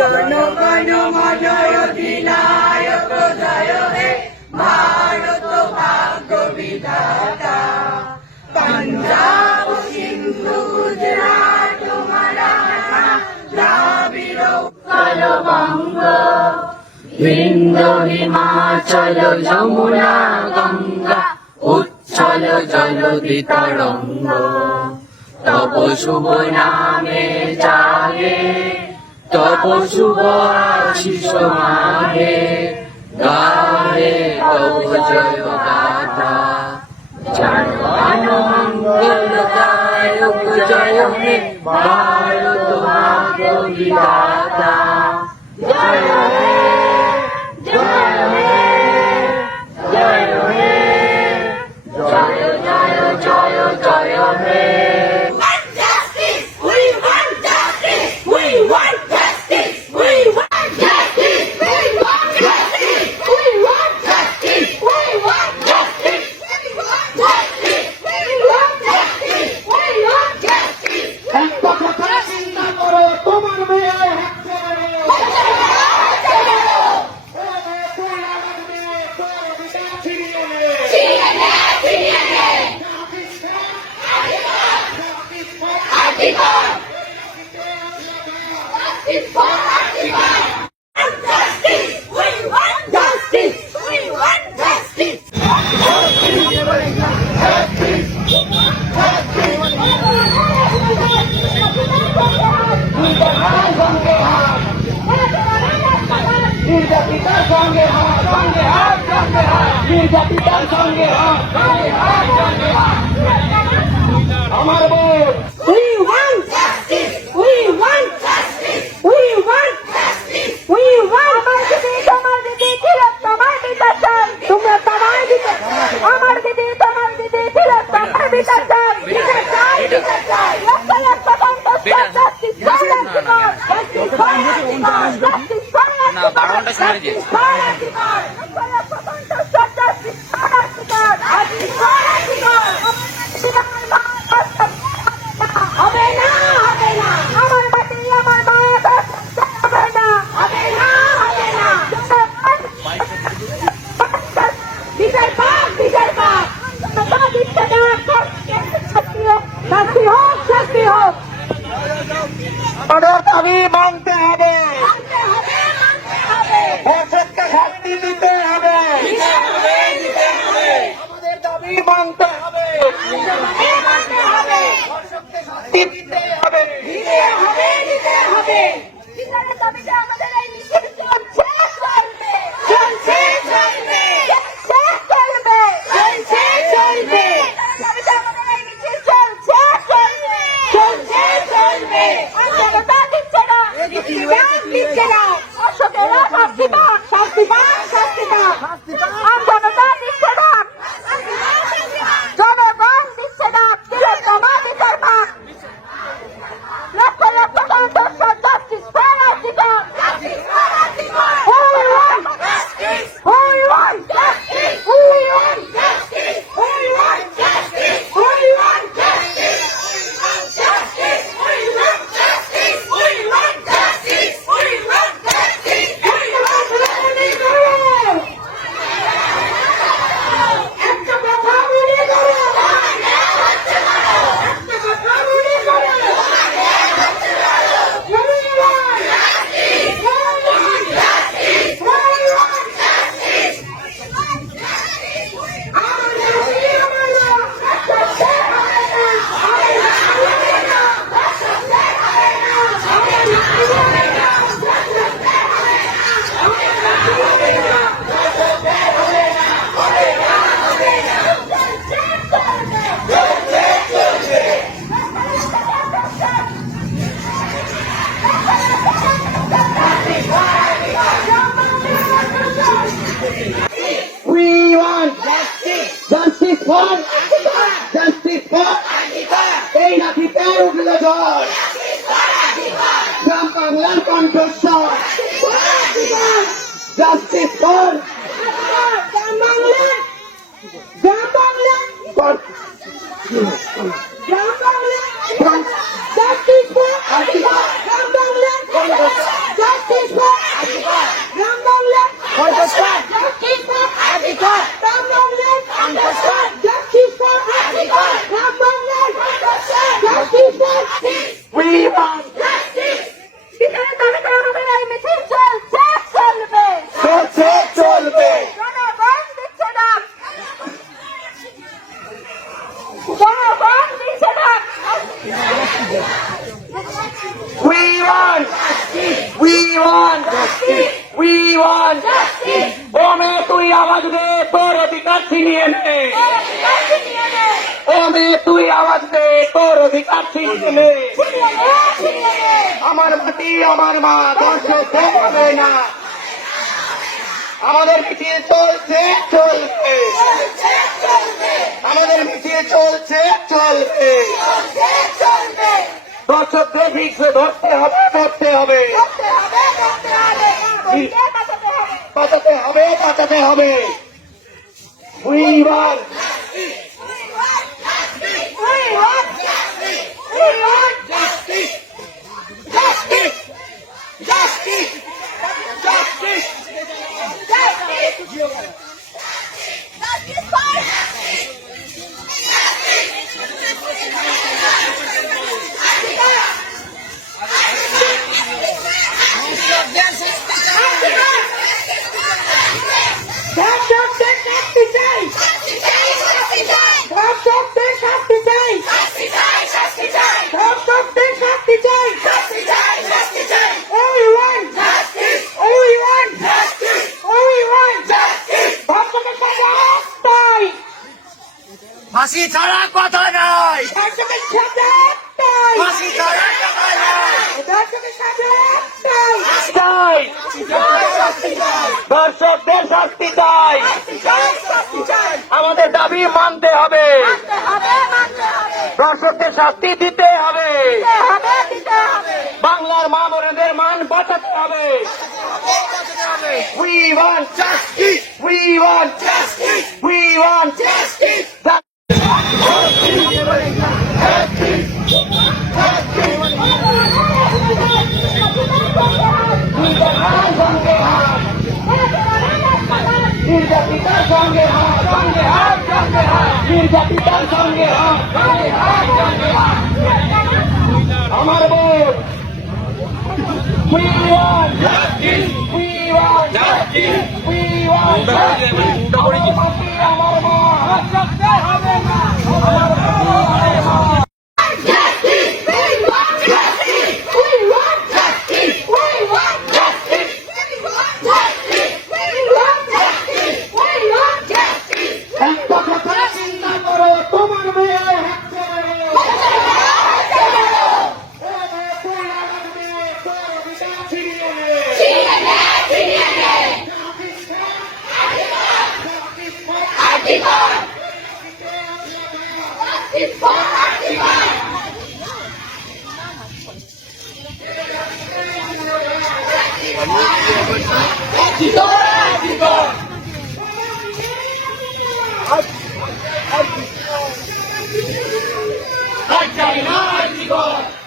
জনগণ মজয়ধিনায়ক জয় হে ভারত ভাগ্য বিধাতা পঞ্জাব সিন্ধু গুজরাট মারাঠা দ্রাবিড় কলবঙ্গ বিন্দু হিমাচল যমুনা গঙ্গা উচ্ছল জলদিত রঙ্গ তব শুভ নামে জাগে তব শুভ আশিস মাহে। গাহে তব জয় গাথা জনগণ হে ভারত মাতা জয় হে জয় না বারো ঘণ্টা সময় দিয়েছে। হবে দিতে হবে। ঝড় শান্তির পর এই নাতিতে উঠল ঝড় গ্রাম বাংলার কণ্ঠস্বর। জাস্টিস ফর গ্রাম বাংলা গ্রাম বাংলা আওয়াজ দে তোর অধিকার ছিনিয়ে নে। ও মেয়ে তুই আওয়াজ দে তোর অধিকার ছিনিয়ে নে। আমার মাটি আমার মা দর্শক হবে না। আমাদের মিছিল চলছে চলবে। আমাদের মিছিল চলছে চলবে। দর্শকদের ধরতে হবে ধরতে হবে। বাঁচাতে হবে। বাঁচাতে ফাঁসি ছাড়া কথা নাই। ফাঁসি ছাড়া কথা দর্শকদের শাস্তি চাই। আমাদের দাবি মানতে হবে। দর্শকদের শাস্তি দিতে হবে দিতে হবে। বাংলার মা বোনেদের মান বাঁচাতে হবে। We want justice. We want justice. We want justice. নির্যাতিতার সঙ্গে হাত সঙ্গে হাত সঙ্গে হাত নির্যাতিতার সঙ্গে আমার বোন আমার মা। হবে না। আমার মা, আমার মা। একটা কথা চিন্তা করো তোমার মেয়ে হচ্ছে তুই আমার মেয়ে তোর অধিকার ছিনিয়ে নে। চাই না জীবন